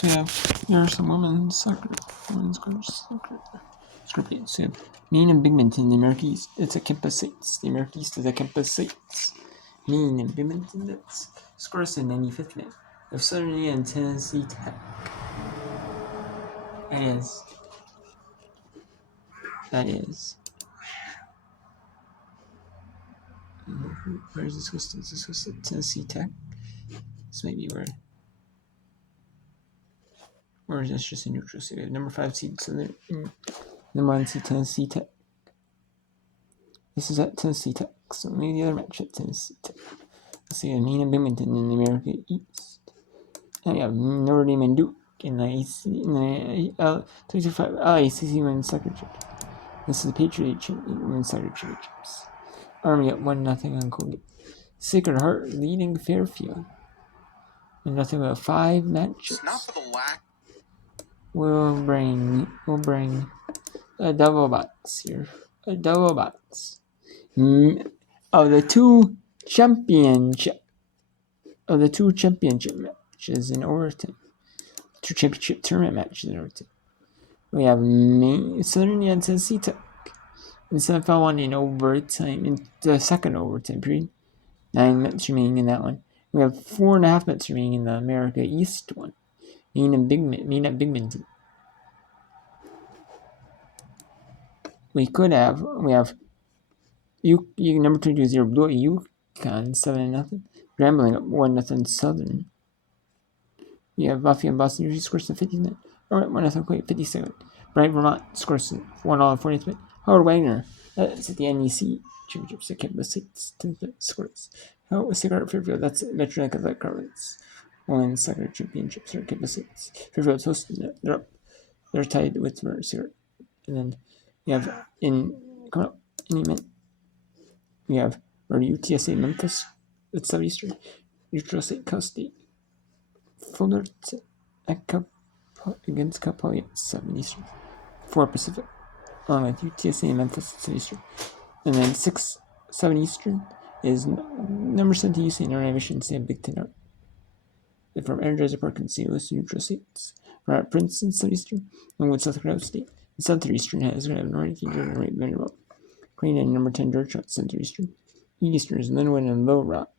So here are some women's soccer. Women's soccer. Scorpions. So Maine and Binghamton in the America East. It's a campus sites. The America East is a campus sites. Maine and Binghamton. That's scores in 95th minute of Southern and Tennessee Tech. That is. Where is this listed? Is this listed? Tennessee Tech. This might be where. Or is this just a neutral seed? Number 5 seed Southern. Number 1 seed Tennessee Tech. This is at Tennessee Tech. So maybe the other match at Tennessee Tech. Let's see, Maine and Binghamton in the America East. And we have Notre Dame and Duke in the ACC 25 ACC Women's Soccer Championship. This is the Patriot Women's Soccer Championships. Army up 1-0 on Colgate. Sacred Heart leading Fairfield. And nothing but 5 matches. Not for the lack. We'll bring a double box here. A double box. Of the two championship matches in overtime. 2 championship tournament matches in overtime. We have Southern and Tennessee Tech. And NFL won in overtime, in the second overtime period. 9 minutes remaining in that one. We have 4.5 minutes remaining in the America East one. Maine at Binghamton. We have you number 22 Blue at UConn 7-0. Grambling up 1-0 Southern. We have Buffy and Boston University scores in 50th minute. Alright, 1-0 Quake 52nd. Bright Vermont scores 1-all in 40th minute. Howard Wagner, that's at the NEC Championships at Campus 6, 10th minute scores. Sacred Fairfield, that's at Metro Athletic Conference. Women's Soccer Championships at Campus 6. Fairfield's hosting it. They're tied with Mercer. And then we have coming up any minute. We have UTSA Memphis at Southeastern. Neutral State Cal State. Fullerton against Cal Poly at 7 Eastern. 4 Pacific. Along with UTSA and Memphis at 7 Eastern. And then 7 Eastern is number 17 UC and Notre Dame State Big Ten Art. From Energizer Park and St. Louis neutral states. From Princeton Southeastern, along with South Dakota State. And Southeastern has Northeastern and Right Vanderbilt. Green and number 10 Georgetown Southeastern. Eastern is Linwood and Little Rock.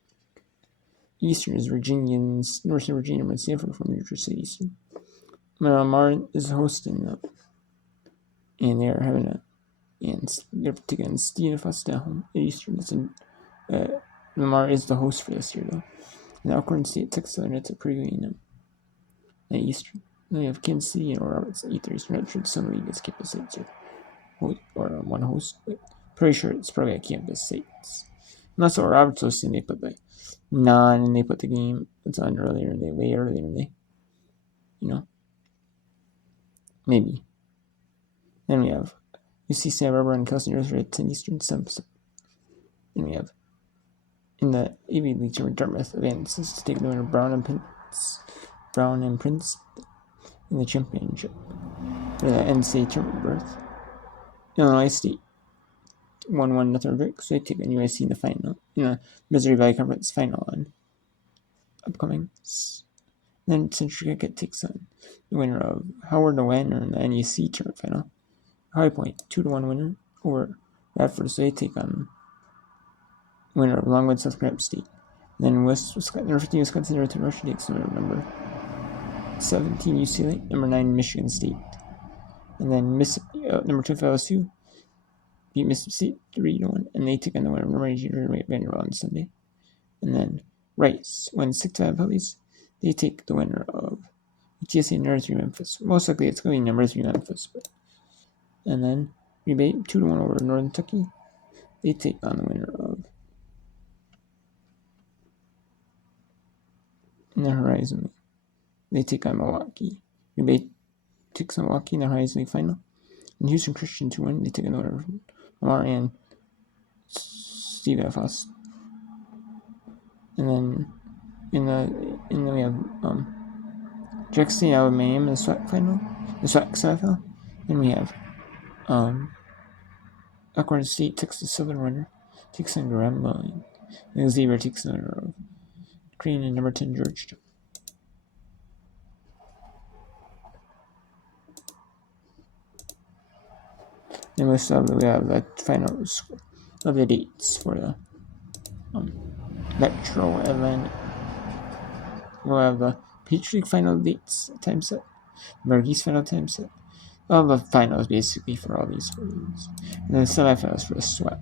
Eastern is Northern Virginia and Stanford from Neutral City Eastern. Lamar is hosting them. And they're having they're taking Stephen down at Eastern. Lamar is the host for this year though. And Alcorn State, Texas Southern, it's a previewing at Eastern. Then we have Kansas City and Roberts at 8:30 Eastern. I'm sure some league is campus sites or one host, but pretty sure it's probably at campus sites. Unless what Roberts hosting, they put the and they put the game it's on earlier, way earlier than they, maybe. Then we have UC Santa Barbara and Kelsey University at 10 Eastern, 7 Pacific. Then we have in the AV League tournament, Dartmouth advances to take the winner Brown and Prince in the championship for the NCAA tournament berth. Illinois State 1-1 nothing break, so they take on USC in the final, in the Missouri Valley Conference final on upcoming. Then Central Connecticut takes on the winner of Howard the winner in the NEC tournament final. High Point 2-1 winner over Radford, so they take on winner of Longwood South Carolina State. And then number 15 Wisconsin North takes the winner of number 17 UCLA, number 9 Michigan State. And then Mississippi, number 25 LSU beat Mississippi State 3-1, and they take on the winner of number 18 Vanderbilt on Sunday. And then Rice wins 6-5 Phillies. They take the winner of UTSA and number 3 Memphis. Most likely it's going to be number 3 Memphis. And then Rebate 2-1 over Northern Kentucky. They take on the winner of in the Horizon League. They take on Milwaukee. Rebate takes on Milwaukee in the Horizon League final. And Houston Christian 2-1. They take on the winner of Lamar and Stephen F. Austin. And then we have Jackson Alabama in the SWAC final. The SWAC semifinal. Then we have Alcorn State, Texas Southern winner, takes on Grambling. And Xavier takes on of Green and number 10 Georgetown. And we have the finals of the dates for the Metro event. We'll have the Peach League final dates time set, Mergie's final time set. All the finals basically for all these leagues. And then semifinals for the SWAT.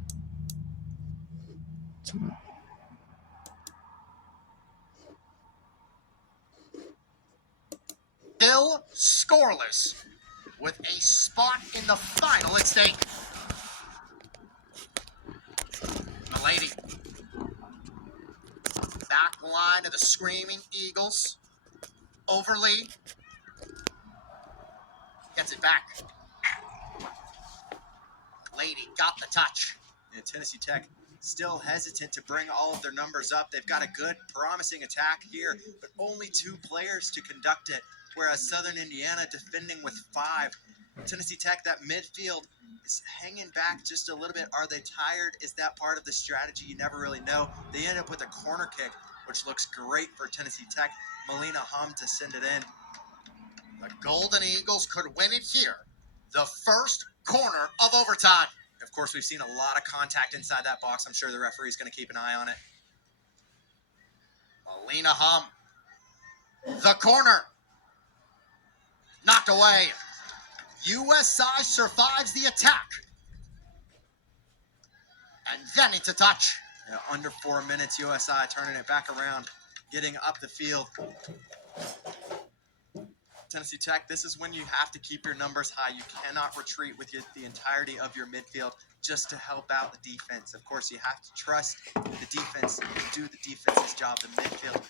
Still scoreless with a spot in the final at stake. Milady. Back line of the Screaming Eagles. Overly. Gets it back. Lady got the touch. And Tennessee Tech still hesitant to bring all of their numbers up. They've got a good, promising attack here, but only 2 players to conduct it, whereas Southern Indiana defending with 5. Tennessee Tech, that midfield is hanging back just a little bit. Are they tired? Is that part of the strategy? You never really know. They end up with a corner kick, which looks great for Tennessee Tech. Melina Hum to send it in. The Golden Eagles could win it here. The first corner of overtime. Of course, we've seen a lot of contact inside that box. I'm sure the referee's going to keep an eye on it. Melina Hum. The corner. Knocked away. USI survives the attack. And then into touch. Yeah, under 4 minutes, USI turning it back around, getting up the field. Tennessee Tech, this is when you have to keep your numbers high. You cannot retreat with the entirety of your midfield just to help out the defense. Of course, you have to trust the defense to do the defense's job. The midfield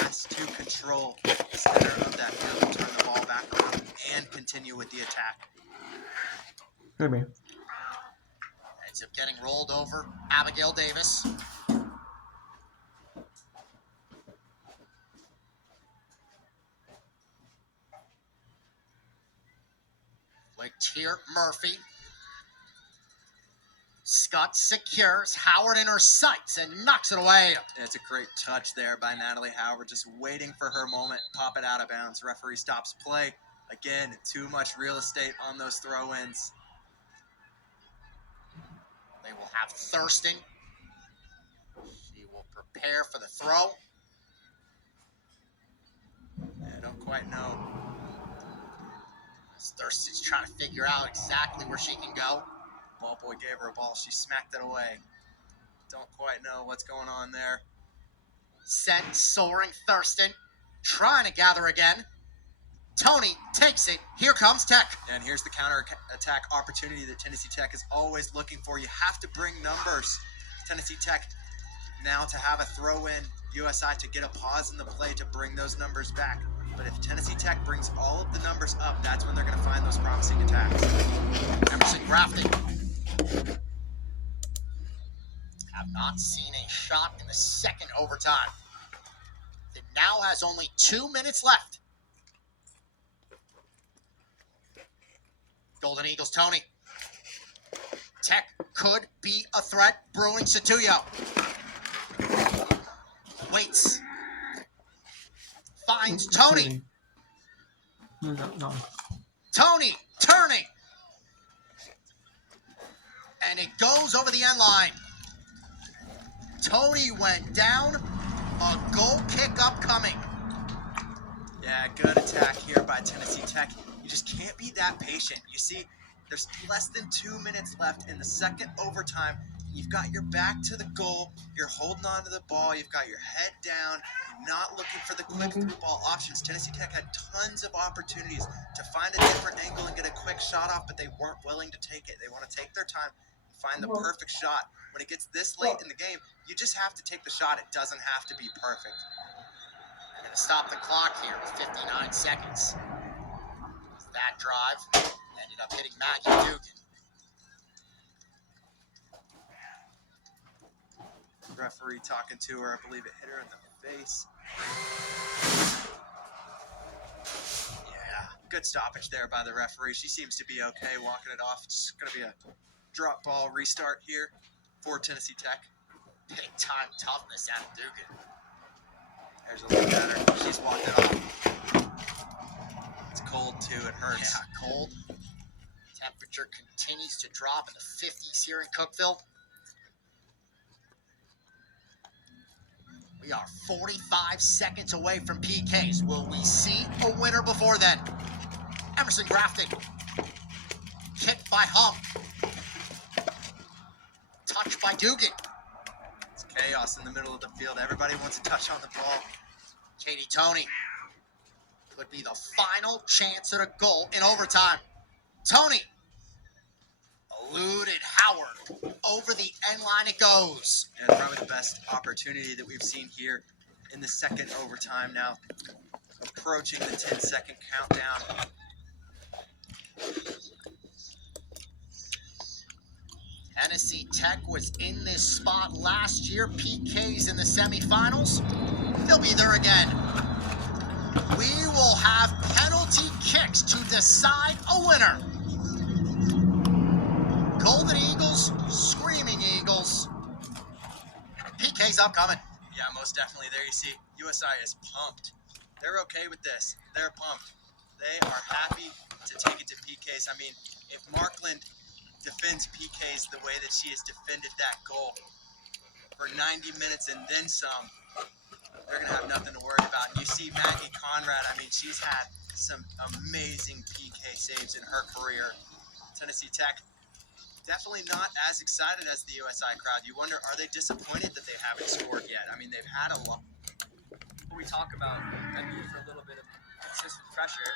has to control the center of that field, turn the ball back around, and continue with the attack. Maybe. Ends up getting rolled over. Abigail Davis. Tier Murphy. Scott secures Howard in her sights and knocks it away. It's a great touch there by Natalie Howard, just waiting for her moment, pop it out of bounds. Referee stops play. Again, too much real estate on those throw-ins. They will have Thurston. She will prepare for the throw. I don't quite know. Thurston's trying to figure out exactly where she can go. Ball boy gave her a ball. She smacked it away. Don't quite know what's going on there. Sent soaring Thurston. Trying to gather again. Tony takes it. Here comes Tech. And here's the counter-attack opportunity that Tennessee Tech is always looking for. You have to bring numbers. Tennessee Tech now to have a throw-in. USI to get a pause in the play to bring those numbers back. But if Tennessee Tech brings all of the numbers up, that's when they're going to find those promising attacks. Emerson Grafton. Have not seen a shot in the second overtime. It now has only 2 minutes left. Golden Eagles, Tony. Tech could be a threat. Brewing Satuyo. Waits. Finds Tony. No. Tony turning. And it goes over the end line. Tony went down. A goal kick upcoming. Yeah, good attack here by Tennessee Tech. You just can't be that patient. You see, there's less than 2 minutes left in the second overtime. You've got your back to the goal. You're holding on to the ball. You've got your head down. You're not looking for the quick through ball options. Tennessee Tech had tons of opportunities to find a different angle and get a quick shot off, but they weren't willing to take it. They want to take their time and find the perfect shot. When it gets this late in the game, you just have to take the shot. It doesn't have to be perfect. They're going to stop the clock here with 59 seconds. That drive ended up hitting Maggie Dugan. Referee talking to her. I believe it hit her in the face. Yeah, good stoppage there by the referee. She seems to be okay walking it off. It's going to be a drop ball restart here for Tennessee Tech. Big time toughness out of Dugan. There's a look at her. She's walked it off. It's cold too. It hurts. Yeah, cold. Temperature continues to drop in the 50s here in Cookeville. We are 45 seconds away from PKs. Will we see a winner before then? Emerson Grafton. Kicked by Hum. Touched by Dugan. It's chaos in the middle of the field. Everybody wants a touch on the ball. Katie Tony. Could be the final chance at a goal in overtime. Tony. Eluded Howard. Over the end line it goes. And probably the best opportunity that we've seen here in the second overtime now. Approaching the 10-second countdown. Tennessee Tech was in this spot last year. PKs in the semifinals. They'll be there again. We will have penalty kicks to decide a winner. Golden Eagles, Screaming Eagles. PK's upcoming. Yeah, most definitely. There you see, USI is pumped. They're okay with this. They're pumped. They are happy to take it to PKs. I mean, if Markland defends PKs the way that she has defended that goal for 90 minutes and then some, they're going to have nothing to worry about. And you see Maggie Conrad, I mean, she's had some amazing PK saves in her career. Tennessee Tech, definitely not as excited as the USI crowd. You wonder, are they disappointed that they haven't scored yet? I mean, they've had a lot. We talk about a need for a little bit of consistent pressure.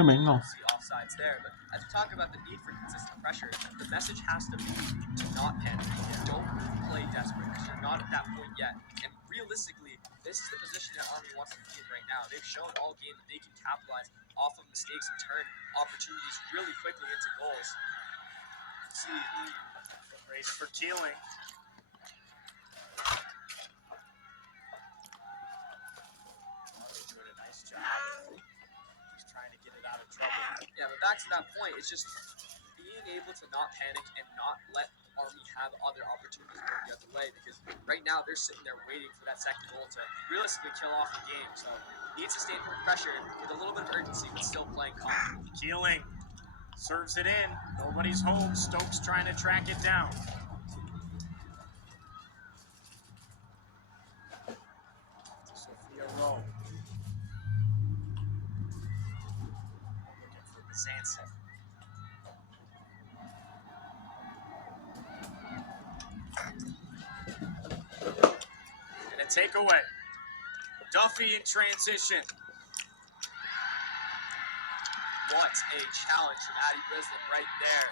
I mean, no. See offsides there, but as we talk about the need for consistent pressure, the message has to be to not panic. Don't play desperate because you're not at that point yet. And realistically, this is the position that Army wants to be in right now. They've shown all game that they can capitalize off of mistakes and turn opportunities really quickly into goals. See, Race for Keeling. Doing a nice job. Just trying to get it out of trouble. yeah, but back to that point, it's just being able to not panic and not let Army have other opportunities go the other way, because right now they're sitting there waiting for that second goal to realistically kill off the game. So needs to stand for pressure with a little bit of urgency, but still playing calm. Keeling serves it in. Nobody's home. Stokes trying to track it down. Sophia Rowe. Looking for Bizanson. And a takeaway. Duffy in transition. What a challenge from Addie Brislin right there.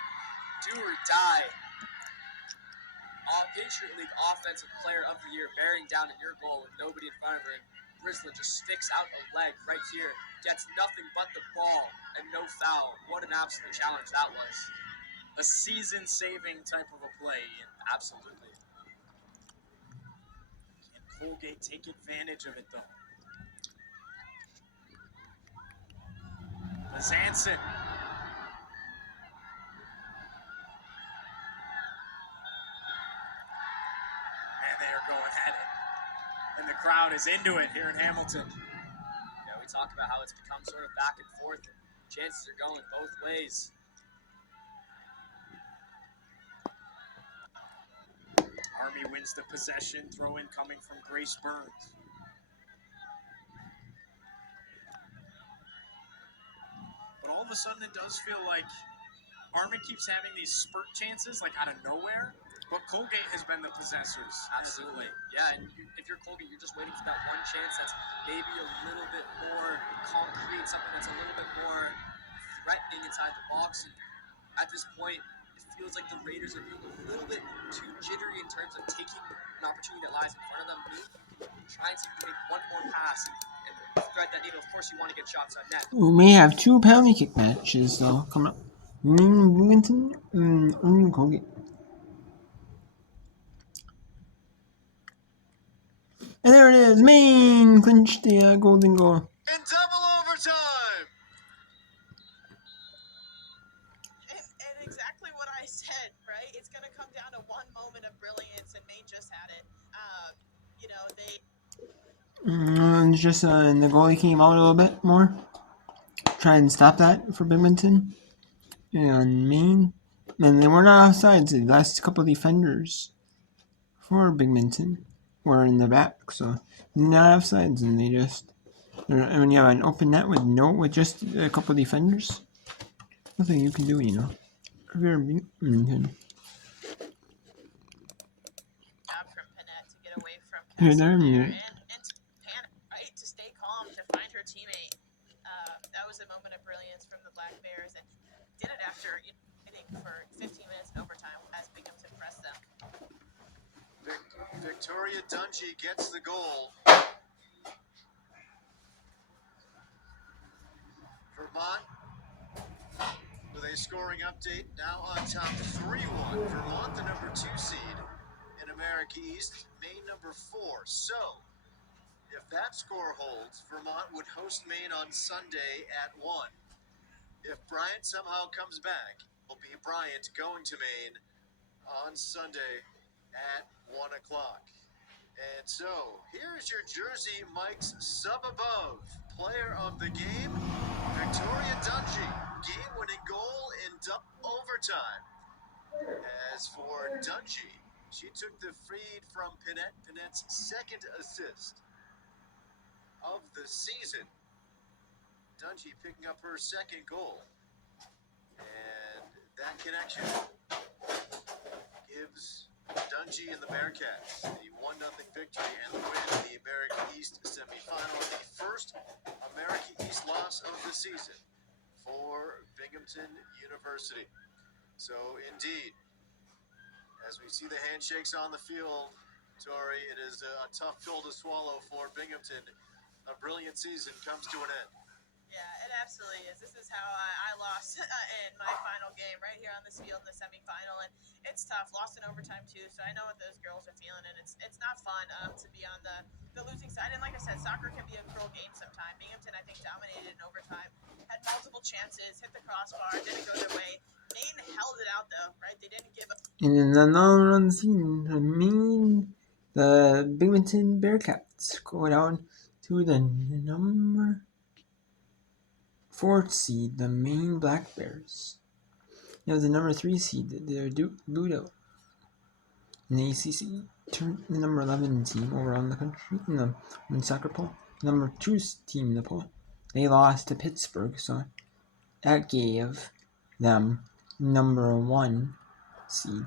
Do or die. Patriot League Offensive Player of the Year, bearing down in your goal with nobody in front of her. And Brislin just sticks out a leg right here. Gets nothing but the ball and no foul. What an absolute challenge that was. A season-saving type of a play. Absolutely. Can Colgate take advantage of it, though? Bizanson. And they are going at it. And the crowd is into it here in Hamilton. Yeah, we talk about how it's become sort of back and forth, and chances are going both ways. Army wins the possession. Throw in coming from Grace Burns. But all of a sudden, it does feel like Army keeps having these spurt chances, like out of nowhere. But Colgate has been the possessors. Absolutely. Yeah, and if you're Colgate, you're just waiting for that one chance that's maybe a little bit more concrete, something that's a little bit more threatening inside the box. And at this point, it feels like the Raiders are being a little bit too jittery in terms of taking an opportunity that lies in front of them, trying to make one more pass and thread that needle. Of course, you want to get shots on net. We may have 2 penalty kick matches though coming up. Bloomington and Colgate. And there it is. Maine clinched the golden goal. In double overtime! And exactly what I said, right? It's going to come down to one moment of brilliance, and Maine just had it. You know, they... Just the goalie came out a little bit more. Try and stop that for Binghamton. and Maine, and they were not offsides. The last couple of defenders for Binghamton were in the back, so not offsides, and they just when you have an open net with just a couple of defenders, nothing you can do, you know. If you're Binghamton, Job from Panette to get away from you're Kessler there, there, you and to panic, right? To stay calm, to find her teammate. That was a moment of brilliance from the Black Bears, and did it after hitting for 15 minutes in overtime as Binghamton pressed them. Victoria Dungy gets the goal. Vermont with a scoring update, now on top 3-1. Vermont, the number 2 seed in America East, Maine number 4. So, if that score holds, Vermont would host Maine on Sunday at 1. If Bryant somehow comes back, it'll be Bryant going to Maine on Sunday at 1 o'clock. And so, here's your Jersey Mike's sub-above player of the game, Victoria Dungy. Game-winning goal in overtime. As for Dungy, she took the feed from Panette. Panette's second assist of the season. Dungy picking up her second goal. And that connection gives Dungy and the Bearcats the 1-0 victory and the win in the America East semifinal. The first America East loss of the season for Binghamton University. So, indeed, as we see the handshakes on the field, Tori, it is a tough pill to swallow for Binghamton. A brilliant season comes to an end. Yeah, it absolutely is. This is how I lost in my final game right here on this field in the semifinal, and it's tough. Lost in overtime too, so I know what those girls are feeling, and it's not fun to be on the losing side. And like I said, soccer can be a cruel game sometimes. Binghamton, I think, dominated in overtime, had multiple chances, hit the crossbar, didn't go their way. Maine held it out though, right? They didn't give up. and in the long-run scene, the Binghamton Bearcats go down to the number 4 seed, the Maine Black Bears. Now the number 3 seed, they're Ludo. In the ACC, turned the number 11 team over on the country in the women's soccer poll. Number 2 team in the poll. They lost to Pittsburgh, so that gave them number 1 seed.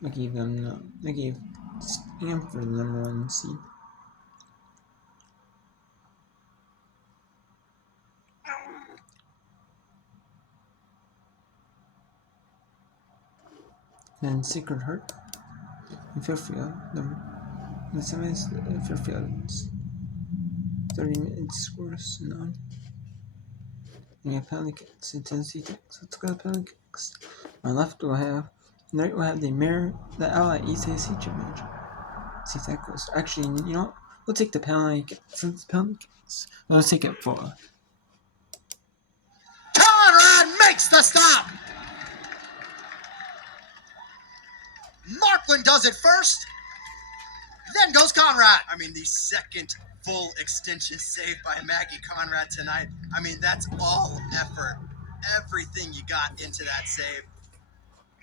That gave Stanford the number 1 seed. Then Sacred Heart and Fairfield, the semis, Fairfield's 30 minutes scores none. And we have penalty kicks and Tennessee Tech. Let's go to penalty kicks. On left we'll have the Ally East AC championship. See if that goes. Actually, you know what? We'll take the penalty kicks. Since penalty kicks. Let's take it for Conrad makes the stop! Markland does it first, then goes Conrad. I mean, the second full extension save by Maggie Conrad tonight. I mean, that's all effort. Everything you got into that save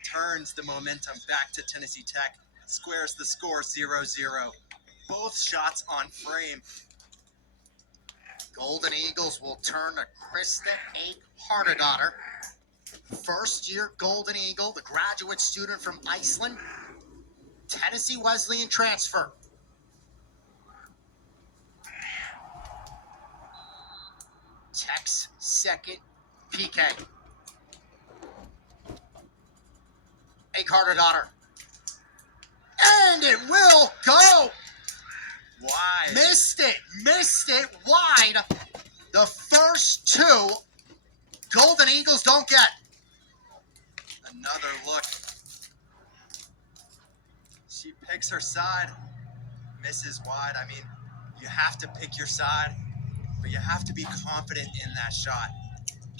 turns the momentum back to Tennessee Tech, squares the score 0-0. Both shots on frame. Golden Eagles will turn to Krista Hardadottir. First-year Golden Eagle, the graduate student from Iceland. Tennessee Wesleyan transfer. Tech's second PK. Hardadottir. And it will go. Wide. Missed it wide. The first 2 Golden Eagles don't get. Another look. She picks her side, misses wide. I mean, you have to pick your side, but you have to be confident in that shot.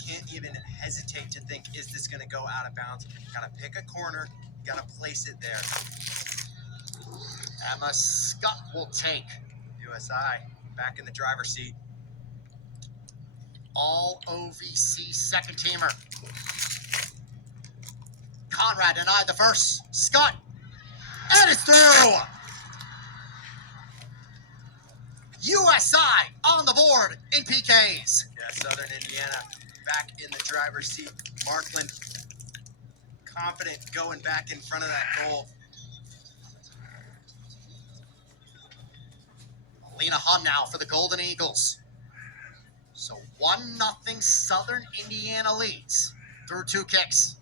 Can't even hesitate to think, is this going to go out of bounds? Got to pick a corner. Got to place it there. Emma Scott will take. USI back in the driver's seat. all OVC second teamer. Conrad denied the first. Scott. And it's through. USI on the board in PKs. Yeah, Southern Indiana back in the driver's seat. Markland confident going back in front of that goal. Alina Hum now for the Golden Eagles. So 1-0 Southern Indiana leads through 2 kicks.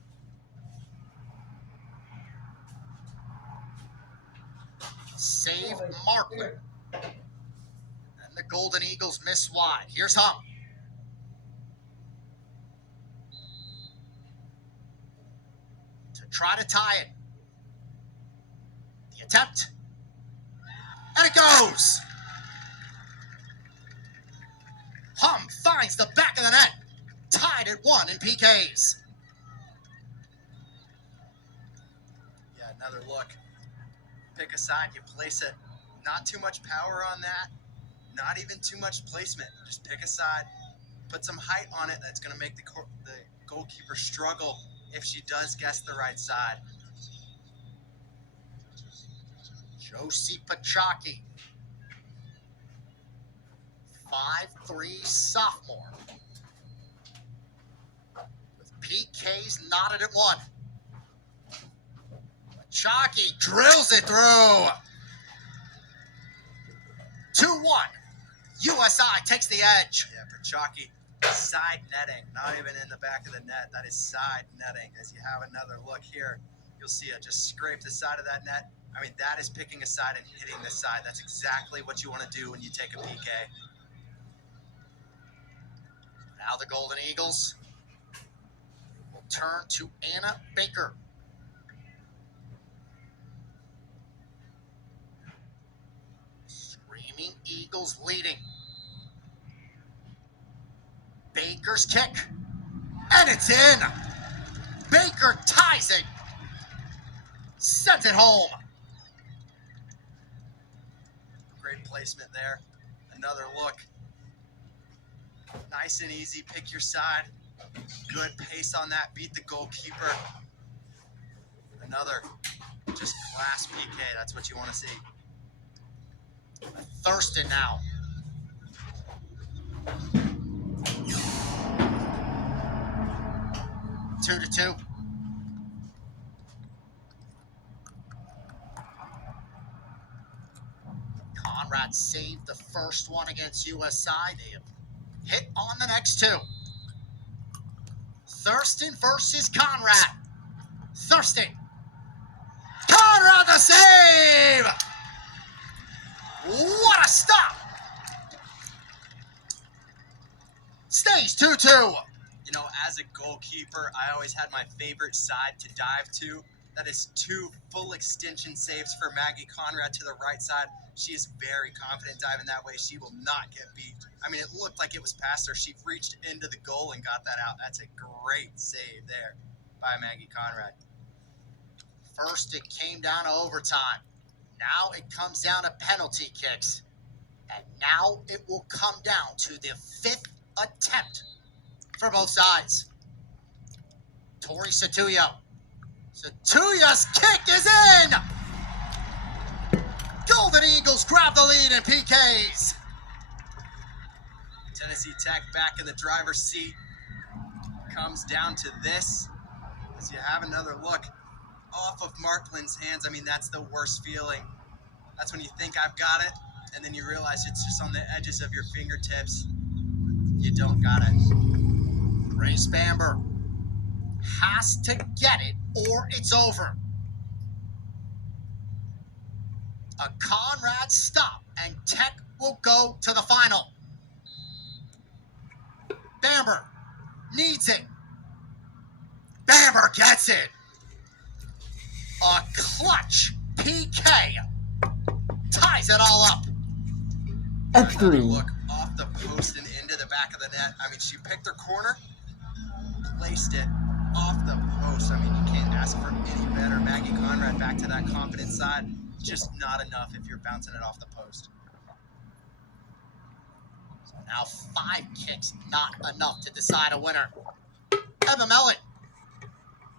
Save Markland. And the Golden Eagles miss wide. Here's Hum. To try to tie it. The attempt. And it goes. Hum finds the back of the net. Tied at 1 in PKs. Yeah, another look. Pick a side, you place it. Not too much power on that. Not even too much placement. Just pick a side. Put some height on it. That's going to make the goalkeeper struggle if she does guess the right side. Josie Pachaki. 5'3" sophomore. With PKs knotted at 1. Pachaki drills it through. 2-1. USI takes the edge. Yeah, Pachaki, side netting. Not even in the back of the net. That is side netting. As you have another look here, you'll see it just scrape the side of that net. I mean, that is picking a side and hitting the side. That's exactly what you want to do when you take a PK. Now the Golden Eagles will turn to Anna Baker. Screaming Eagles leading. Baker's kick. And it's in. Baker ties it. Sends it home. Great placement there. Another look. Nice and easy. Pick your side. Good pace on that. Beat the goalkeeper. Another just class PK. That's what you want to see. Thurston now. Two to 2. Conrad saved the first one against USI. They have hit on the next 2. Thurston versus Conrad. Thurston. Conrad the save! What a stop! Stays 2-2. You know, as a goalkeeper, I always had my favorite side to dive to. That is 2 full extension saves for Maggie Conrad to the right side. She is very confident diving that way. She will not get beat. I mean, it looked like it was past her. She reached into the goal and got that out. That's a great save there by Maggie Conrad. First, it came down to overtime. Now it comes down to penalty kicks. And now it will come down to the 5th attempt for both sides. Tori Satuyo. Satuyo's kick is in! Golden Eagles grab the lead in PKs. Tennessee Tech back in the driver's seat. Comes down to this. As you have another look off of Markland's hands. I mean, that's the worst feeling. That's when you think I've got it, and then you realize it's just on the edges of your fingertips. You don't got it. Grace Bamber has to get it or it's over. A Conrad stop and Tech will go to the final. Bamber needs it. Bamber gets it. A clutch PK ties it all up. At 3. Look off the post and into the back of the net. I mean, she picked her corner, placed it off the post. I mean, you can't ask for any better. Maggie Conrad back to that confident side. Just not enough if you're bouncing it off the post. So Now 5 kicks, not enough to decide a winner. Emma Mellon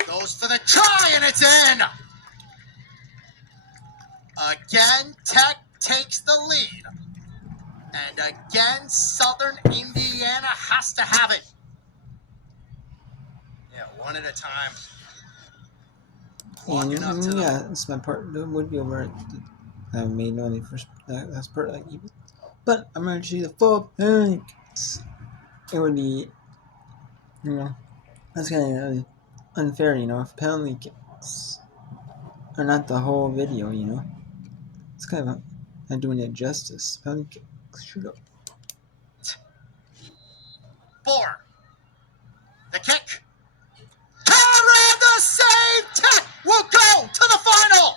goes for the try, and it's in! Again, Tech takes the lead. And again, Southern Indiana has to have it. Yeah, one at a time. Walking up to And the yeah, that's my part. It would be over. I made only first last part like even. But I'm going to see the full penalty kicks. It would be, that's kind of unfair, if penalty kicks are not the whole video, It's kind of not doing it justice. Penalty kicks should go. 4. The kick. Conrad, the save! Tech will go to the final!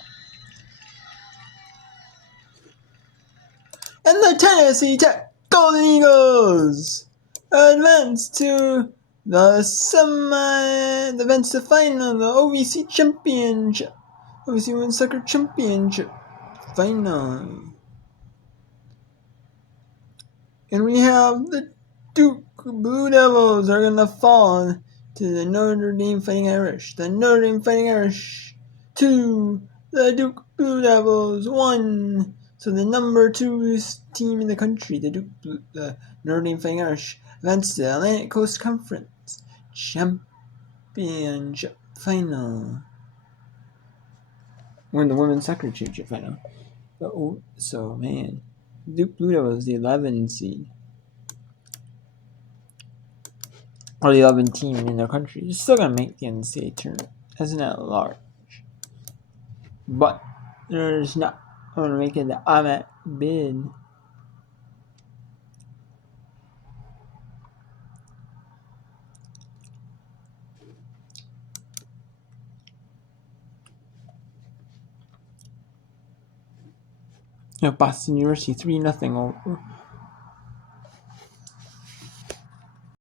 And the Tennessee Tech Golden Eagles advance to the final, the OVC Championship, OVC Women's Soccer Championship final. And we have the Duke Blue Devils are gonna fall to the Notre Dame Fighting Irish. The Notre Dame Fighting Irish 2, the Duke Blue Devils 1. So the number 2 team in the country, the Notre Dame Fighting Irish, advanced to the Atlantic Coast Conference Championship final. We're in the Women's Soccer Championship final. So man, Duke Blue Devils the 11 seed. Or the 11 team in their country. They're still gonna make the NCAA tournament as an at large. But there's not gonna make it the automatic bid. Boston University 3-0